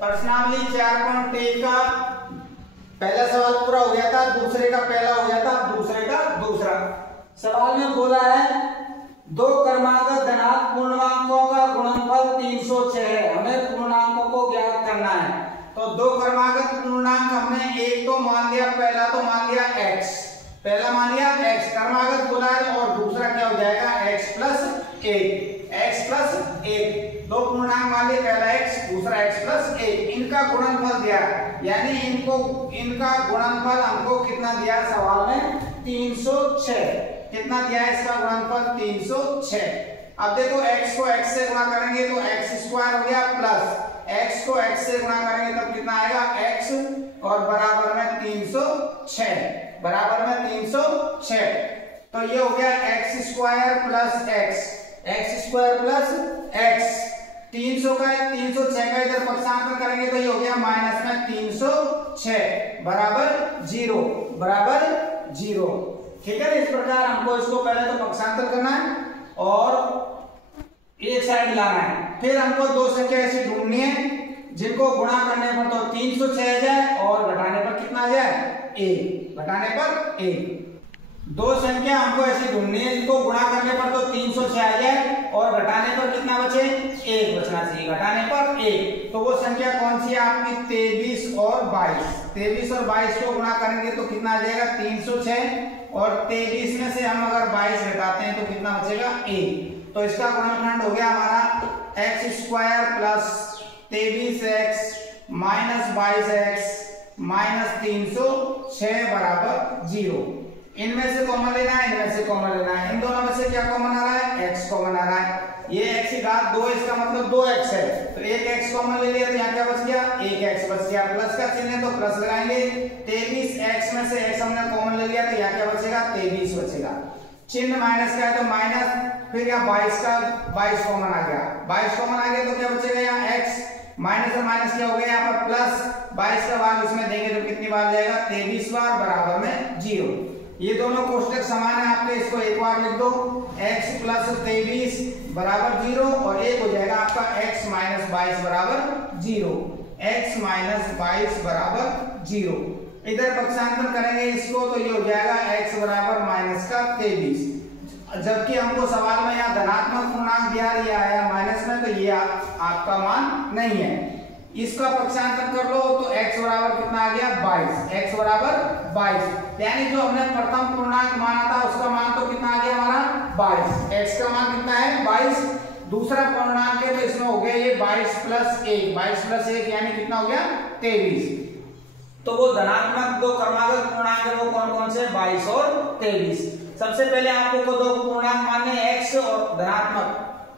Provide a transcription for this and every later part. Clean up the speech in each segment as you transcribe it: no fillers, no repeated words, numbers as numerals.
प्रश्नावली 4.1 का पहला सवाल पूरा हो गया था, दूसरे का पहला हो गया था, दूसरे का दूसरा। सवाल में बोला है दो क्रमागत धनात्मक पूर्णांकों का गुणनफल 306 है, हमें पूर्णांकों को ज्ञात करना है। तो दो क्रमागत पूर्णांक हमने एक तो मान लिया, पहला तो मान लिया x, पहला मान लिया x क्रमागत बोला है, और दूसरा क्या हो जाएगा x प्लस 1। दो पूर्णांक मान लिए, पहला x दूसरा x प्लस 1, इनका गुणनफल दिया, यानी इनका गुणनफल हमको कितना दिया सवाल में 306। कितना दिया है इसका गुणनफल 306। अब देखो x को x से गुणा करेंगे तो x स्क्वायर हो गया, प्लस x को x से गुणा करेंगे तब कितना आएगा x, और बराबर में 306, बराबर में 306। तो ये हो गया x square plus x square plus x, 300 का 306 का इधर पक्षांतर करेंगे तो ये हो गया माइनस में 306 बराबर 0, बराबर 0। ठीक है, इस प्रकार हमको इसको पहले तो पक्षांतर करना है और एक साइड लाना है। फिर हमको दो संख्या ऐसी ढूंढनी है जिनको गुणा करने पर तो 306 आ जाए और घटाने पर कितना आ जाए 1, घटाने पर 1। दो संख्या हमको ऐसी ढूंढनी है जिनको गुणा करने पर तो 306 आ जाए और घटाने पर कितना बचे 1 बचना चाहिए, घटाने पर 1। तो वो संख्या कौन सी है आपकी 23 और 22। 23 और 22 को गुणा करेंगे तो कितना आ जाएगा 306, और 23 में से हम अगर 22 घटाते हैं तो कितना बचेगा 1। तो इसका गुणनखंड हो गया हमारा x square plus 23x minus 22x minus 306 बराबर 0। इनमें से कॉमन लेना है, इनमें से कॉमन लेना है। इन दोनों में से क्या कॉमन आ रहा है x कॉमन आ रहा है। ये x की घात 2 इसका मतलब 2x है, तो एक x कॉमन ले लिया तो यहाँ क्या बच गया 1x बच गया। प्लस का चिन्ह है तो प्लस लगाएंगे। 23x में से x हमने कॉमन ले लिया तो यहाँ क्या बचेगा 23 बचेगा। चिन्ह माइनस का है तो माइनस, फिर यहाँ 22 का 22 कॉमन आ गया, 22 कॉमन आ गया तो क्या बचेगा यहाँ x, माइनस और माइनस क्या हो गया यहाँ पर प्लस, 22 का भाग इसमें देंगे तो कितनी बार जाएगा 23 बार, बराबर में 0। ये दोनों कोष्टक समान है आपके, इसको एक बार लिख दो x प्लस 23 बराबर 0 और एक हो जाएगा आपका x माइनस 22 बराबर 0, x माइनस 22 बराबर 0। इधर पक्षांतर करेंगे इसको तो ये हो जाएगा x बराबर माइनस का 23, जबकि हमको सवाल में यहाँ धनात्मक पूर्णांक दिया आया माइनस में, तो ये आपका मान नहीं है। इसका पक्षांतर कर लो तो x बराबर कितना आ गया 22, x बराबर 22, यानी जो हमने प्रथम पूर्णांक माना था उसका मान तो कितना आ गया हमारा 22, x का मान कितना है 22। दूसरा पूर्णांक है तो इसमें हो गया ये 22 प्लस 1, 22 प्लस 1 यानी कितना हो गया 23। तो वो धनात्मक दो क्रमागत पूर्णांक है वो कौन कौन से 22 और 23। सबसे पहले आपको दो पूर्णांक मानने x और धनात्मक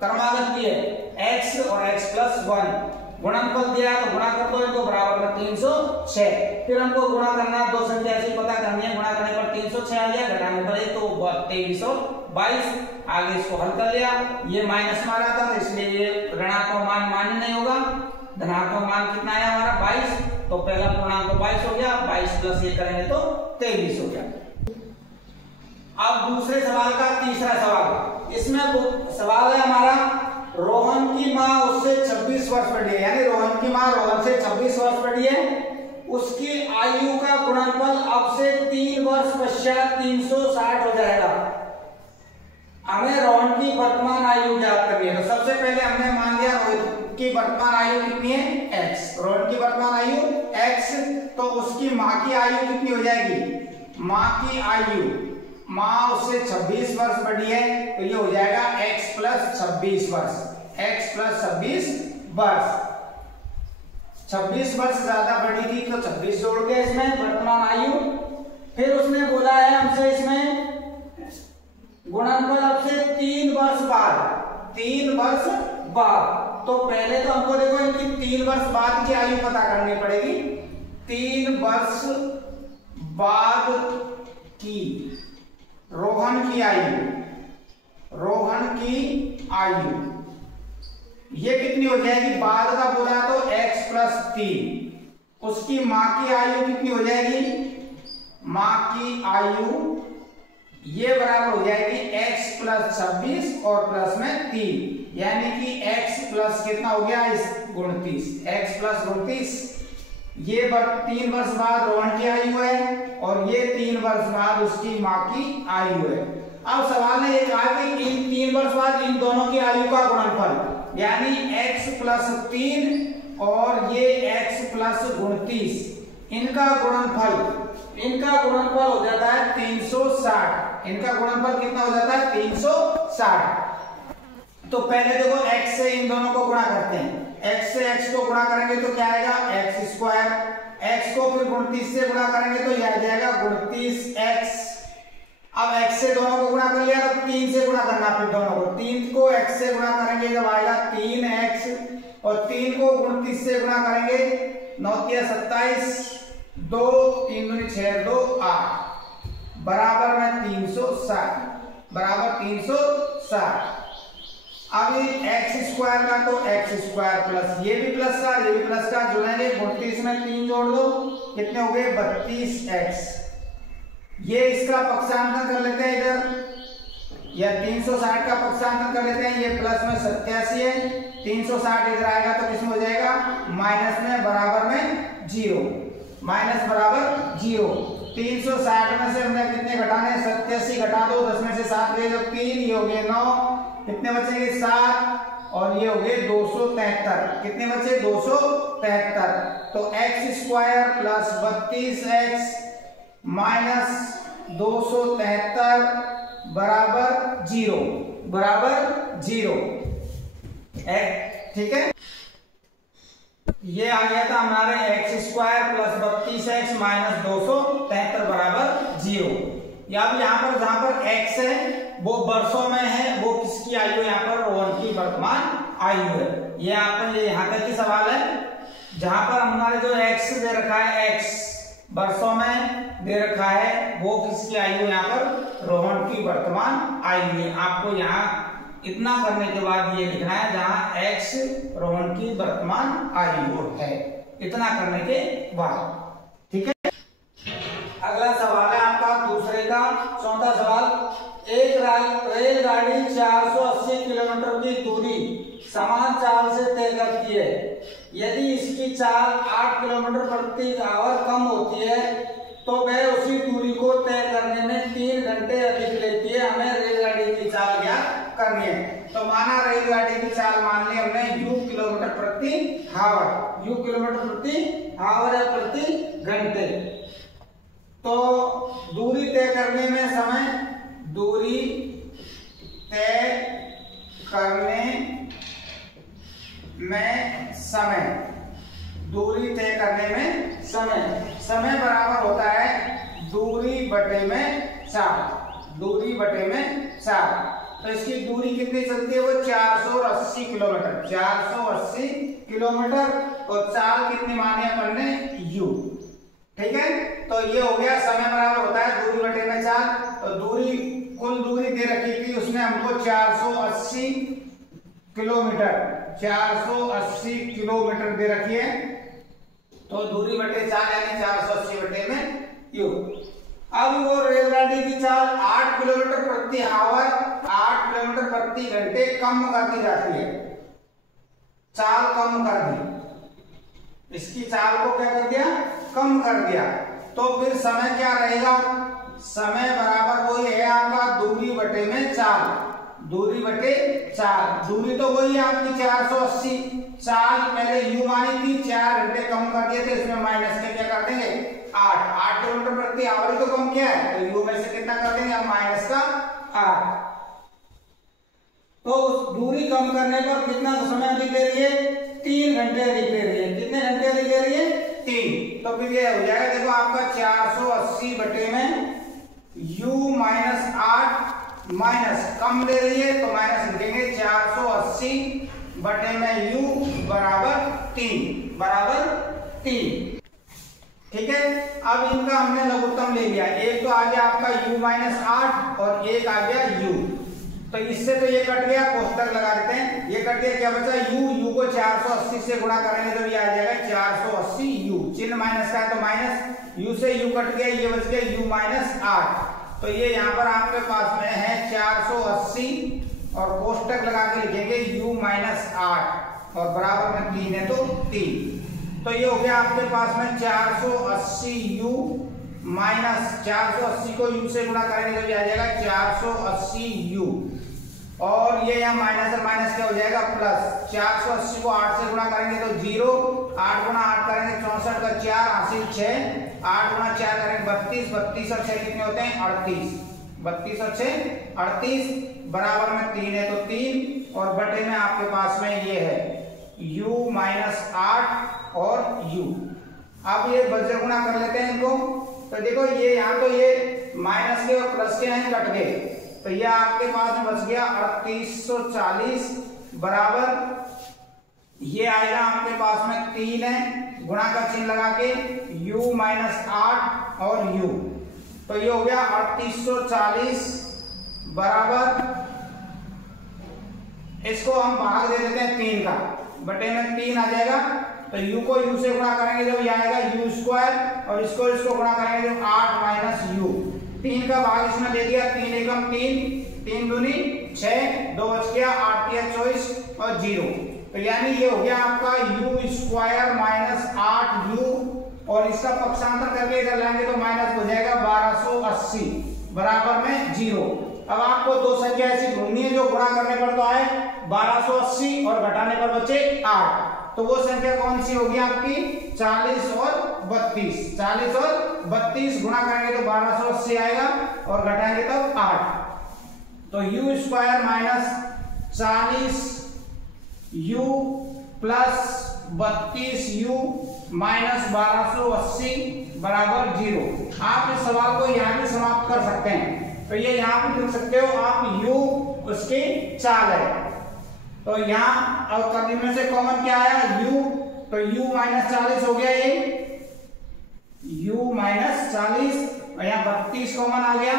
क्रमागत दिए x और x प्लस 1, गुणनफल दिया तो गुणा कर दो इनको, बराबर में 306। फिर हमको गुणा करना है, दो संख्या ऐसी पता करनी है, गुणा करने पर 306 आ गया, घटाने पर 1 तो 23 और 22। आगे इसको हल कर लिया, ये माइनस में आ रहा था तो इसलिए ये ऋणात्मक मान मान्य नहीं होगा। धनात्मक मान कितना आया हमारा 22, तो पहला पूर्णांक तो 22 हो गया, 22 प्लस 1 करेंगे तो 23 हो गया। अब दूसरे सवाल का तीसरा सवाल, इसमें सवाल है हमारा रोहन की माँ उससे 26 वर्ष बड़ी है, यानी रोहन की माँ रोहन से 26 वर्ष बड़ी है, उसकी आयु का गुणनफल अब से 3 वर्ष पश्चात 360 हो जाएगा। हमें रोहन की वर्तमान आयु ज्ञात करनी है। तो सबसे पहले हमने मान लिया रोहन की वर्तमान आयु कितनी है x, रोहन की वर्तमान आयु x, तो उसकी माँ की आयु कितनी हो जाएगी, माँ की आयु, माँ उससे 26 वर्ष बड़ी है तो ये हो जाएगा x प्लस 26 वर्ष, x प्लस 26 वर्ष। 26 वर्ष ज्यादा बड़ी थी तो 26 जोड़ के इसमें वर्तमान आयु। फिर उसने बोला है हमसे इसमें गुणनफल अब से 3 वर्ष बाद, 3 वर्ष बाद। तो पहले तो हमको देखो इनकी 3 वर्ष बाद की आयु पता करनी पड़ेगी। 3 वर्ष बाद की रोहन की आयु, रोहन की आयु ये कितनी हो जाएगी, बाद का बोला तो x प्लस 3, उसकी माँ की आयु कितनी हो जाएगी, माँ की आयु ये बराबर हो जाएगी x प्लस 26 और प्लस में 3, यानी कि x प्लस कितना हो गया, इस 29, x प्लस 29। ये 3 वर्ष बाद रोहन की आयु है और ये 3 वर्ष बाद उसकी माँ की आयु है। अब सवाल ने ये कहा कि इन 3 वर्ष बाद इन दोनों की आयु का गुणनफल, यानी x प्लस 3 और ये x प्लस 29, इनका गुणनफल हो जाता है 360। इनका गुणनफल कितना हो जाता है 360। तो पहले देखो x से इन दोनों को गुणा करते हैं। x से x को गुणा करेंगे तो क्या आएगा x स्क्वायर, x को फिर 29 से गुणा करेंगे तो यह आ जाएगा 29x। अब x से दोनों को गुणा कर लिया तो 3 से गुणा करना, फिर दोनों को 3 को x से गुणा करेंगे जब आएगा 3x और 3 को 29 से गुणा करेंगे 9 × 27, 2 3 दूनी 6 2 8 बराबर में 360, बराबर 360। अब x स्क्वायर का तो x स्क्वायर प्लस ये भी प्लस का ये भी प्लस का जोड़ेंगे, 29 में 3 जोड़ दो, कितने हो गए 32x। ये इसका पक्षांतर कर लेते हैं इधर, या 360 का पक्षांतर कर लेते हैं। ये प्लस में 87 है, 360 इधर आएगा तो किसमें हो जाएगा माइनस में, बराबर में 0, माइनस बराबर 0। 360 में से हमने कितने घटाने, 87 घटा दो, 10 में से 7 गए तो 3, ये हो गए 9, कितने बचेंगे 7 और ये हो गए 273, कितने बचे 273। तो x square plus 32x minus 273 बराबर 0, बराबर 0। ठीक है, ये आ गया था हमारे x square plus 32x minus 273 बराबर 0। या अब यहाँ पर जहां पर x है वो वर्षों में है, वो किसकी आयु है, यहाँ पर रोहन की वर्तमान आयु है। ये यहाँ तक की सवाल है जहां पर हमारे जो x दे रखा है, x वर्षों में दे रखा है, वो किसकी आयु है, यहाँ पर रोहन की वर्तमान आयु है। आपको यहाँ इतना करने के बाद ये लिखना है जहां x रोहन की वर्तमान आयु है, इतना करने के बाद। ठीक है, अगला सवाल है आपका दूसरे का चौथा सवाल। एक रेलगाड़ी 480 किलोमीटर की दूरी समान चाल से तय करती है। यदि इसकी चाल 8 किलोमीटर प्रति आवर कम होती है तो वह उसी दूरी को तय करने में 3 घंटे अधिक लेती है। हमें रेलगाड़ी की चाल ज्ञात करनी है। तो माना रेलगाड़ी की चाल मान ली हमने u किलोमीटर प्रति आवर, u किलोमीटर प्रति आवर या प्रति घंटे। तो दूरी तय करने में समय, दूरी तय करने में समय, दूरी तय करने में समय बराबर होता है दूरी बटे में 4, दूरी बटे में 4। तो इसकी दूरी कितनी चलती है, वो 480 किलोमीटर, 480 किलोमीटर। और चाल कितनी मानी अपन ने u। ठीक है, तो ये हो गया समय बराबर होता है दूरी बटे में 4। तो दूरी, कुल दूरी दे रखी थी उसने हमको 480 किलोमीटर, 480 किलोमीटर दे रखी है। तो दूरी बटे 4 यानी 480 बटे में u। अब वो रेलगाड़ी की चाल 8 किलोमीटर प्रति आवर, 8 किलोमीटर प्रति घंटे कम करती जाती है। चाल कम कर दी, इसकी चाल को क्या कर दिया, कम कर दिया। तो फिर समय क्या रहेगा, समय बराबर वही है आपका दूरी बटे में 4, दूरी बटे 4। दूरी तो वही है आपकी 480, चाल पहले u मानी थी, 4 घंटे कम कर दिए थे, इसमें माइनस के क्या कर देंगे 8 किलोमीटर प्रति आवर ही तो कम किया है, तो u में से कितना कर देंगे हम, माइनस का 8। तो दूरी कम करने पर कितना समय अधिक ले रही है, 3 घंटे अधिक ले रही है। कितने घंटे अधिक ले रही है, 3। तो फिर ये हो जाएगा, देखो आपका 480 बटे में u माइनस 8 माइनस कम ले रही है तो माइनस लिखेंगे 480 बटे में u बराबर 3, बराबर 3। ठीक है, अब इनका हमने लघुत्तम ले लिया। एक तो आ गया आपका u माइनस 8 और एक आ गया u। तो इससे तो ये कट गया, कोष्टक लगा देते हैं, ये कट गया, क्या बचा u को 480 से गुणा करेंगे तो ये आ जाएगा 480 u। चिन्ह माइनस का है तो माइनस, u से u कट गया, ये बच गया u माइनस 8। तो ये यहाँ पर आपके पास में है 480 और कोष्टक लगा के लिखेंगे u माइनस 8 और बराबर में 3 है तो 3। तो ये हो गया आपके पास में 480u माइनस 480 को u से गुणा करेंगे तो ये आ जाएगा 480u, और ये यहाँ माइनस और माइनस क्या हो जाएगा प्लस। 480 को 8 से गुणा करेंगे तो 0, 8 गुणा 8 करेंगे 64 का 4 हासिल 6, 8 गुणा 4 करेंगे 32, 32 और 6 कितने होते हैं 38, 32 और 6 38, बराबर में 3 है तो 3, और बटे में आपके पास में ये है u माइनस 8 और u। अब ये बज्र गुणा कर लेते हैं इनको, तो देखो ये यहाँ तो ये माइनस के और प्लस के हैं कट गए, तो ये आपके पास में बच गया 3840 बराबर ये आएगा आपके पास में 3 है, गुणा का चिन्ह लगा के u माइनस 8 और u, तो ये हो गया 3840 बराबर, इसको हम भाग दे देते हैं 3 का, बटे में 3 आ जाएगा, तो u को u से गुणा करेंगे तो ये आएगा u स्क्वायर, और इसको गुणा करेंगे तो 8 माइनस u, 3 का भाग इसमें दे दिया, 3 एकम 3, 3 दूनी 6, 2 बच गया, 8 या 24 और 0, तो यानी ये हो गया आपका u स्क्वायर माइनस 8u, और इसका पक्षांतर करके इधर लाएंगे तो माइनस हो जाएगा 1280 बराबर में 0। अब आपको दो संख्या ऐसी ढूंढनी है जो गुणा करने पर तो आए 1280 और घटाने पर बचे 8, तो वो संख्या कौन सी होगी आपकी 40 और 32, 40 और 32 गुणा करेंगे तो 1280 आएगा और घटाएंगे तब 8, तो u square minus 40u plus 32u minus 1280 बराबर 0। आप इस सवाल को यहाँ भी समाप्त कर सकते हैं, तो ये यहाँ भी लिख सकते हो आप u उसकी चाल है, तो यहाँ अब करने में से कॉमन क्या आया u, तो u माइनस 40 हो गया, ये u माइनस 40 और यहाँ 32 कॉमन आ गया,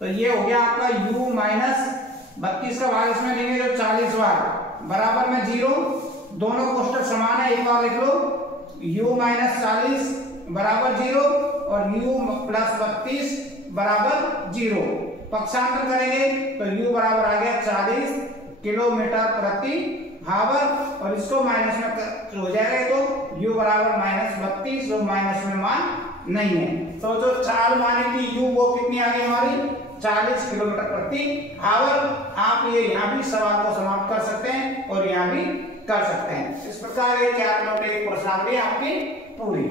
तो ये हो गया आपका u माइनस 32 का भाग इसमें देंगे तो 40 बार बराबर में 0, दोनों कोष्टक समान है, एक बार लिख लो u माइनस 40 बराबर 0 और u प्लस 32 बराबर 0, पक्षांतर करेंगे तो u बराबर आ गया 40 किलोमीटर प्रति हावर, और इसको माइनस में हो जाएगा तो u बराबर माइनस 32, जो माइनस में मान नहीं है, तो जो चाल मानी थी u वो कितनी आ गई हमारी 40 किलोमीटर प्रति हावर। आप ये यहाँ भी सवाल को समाप्त कर सकते हैं और यहाँ भी कर सकते हैं। इस प्रकार ये 4 नंबर की प्रश्नावली आपकी पूरी।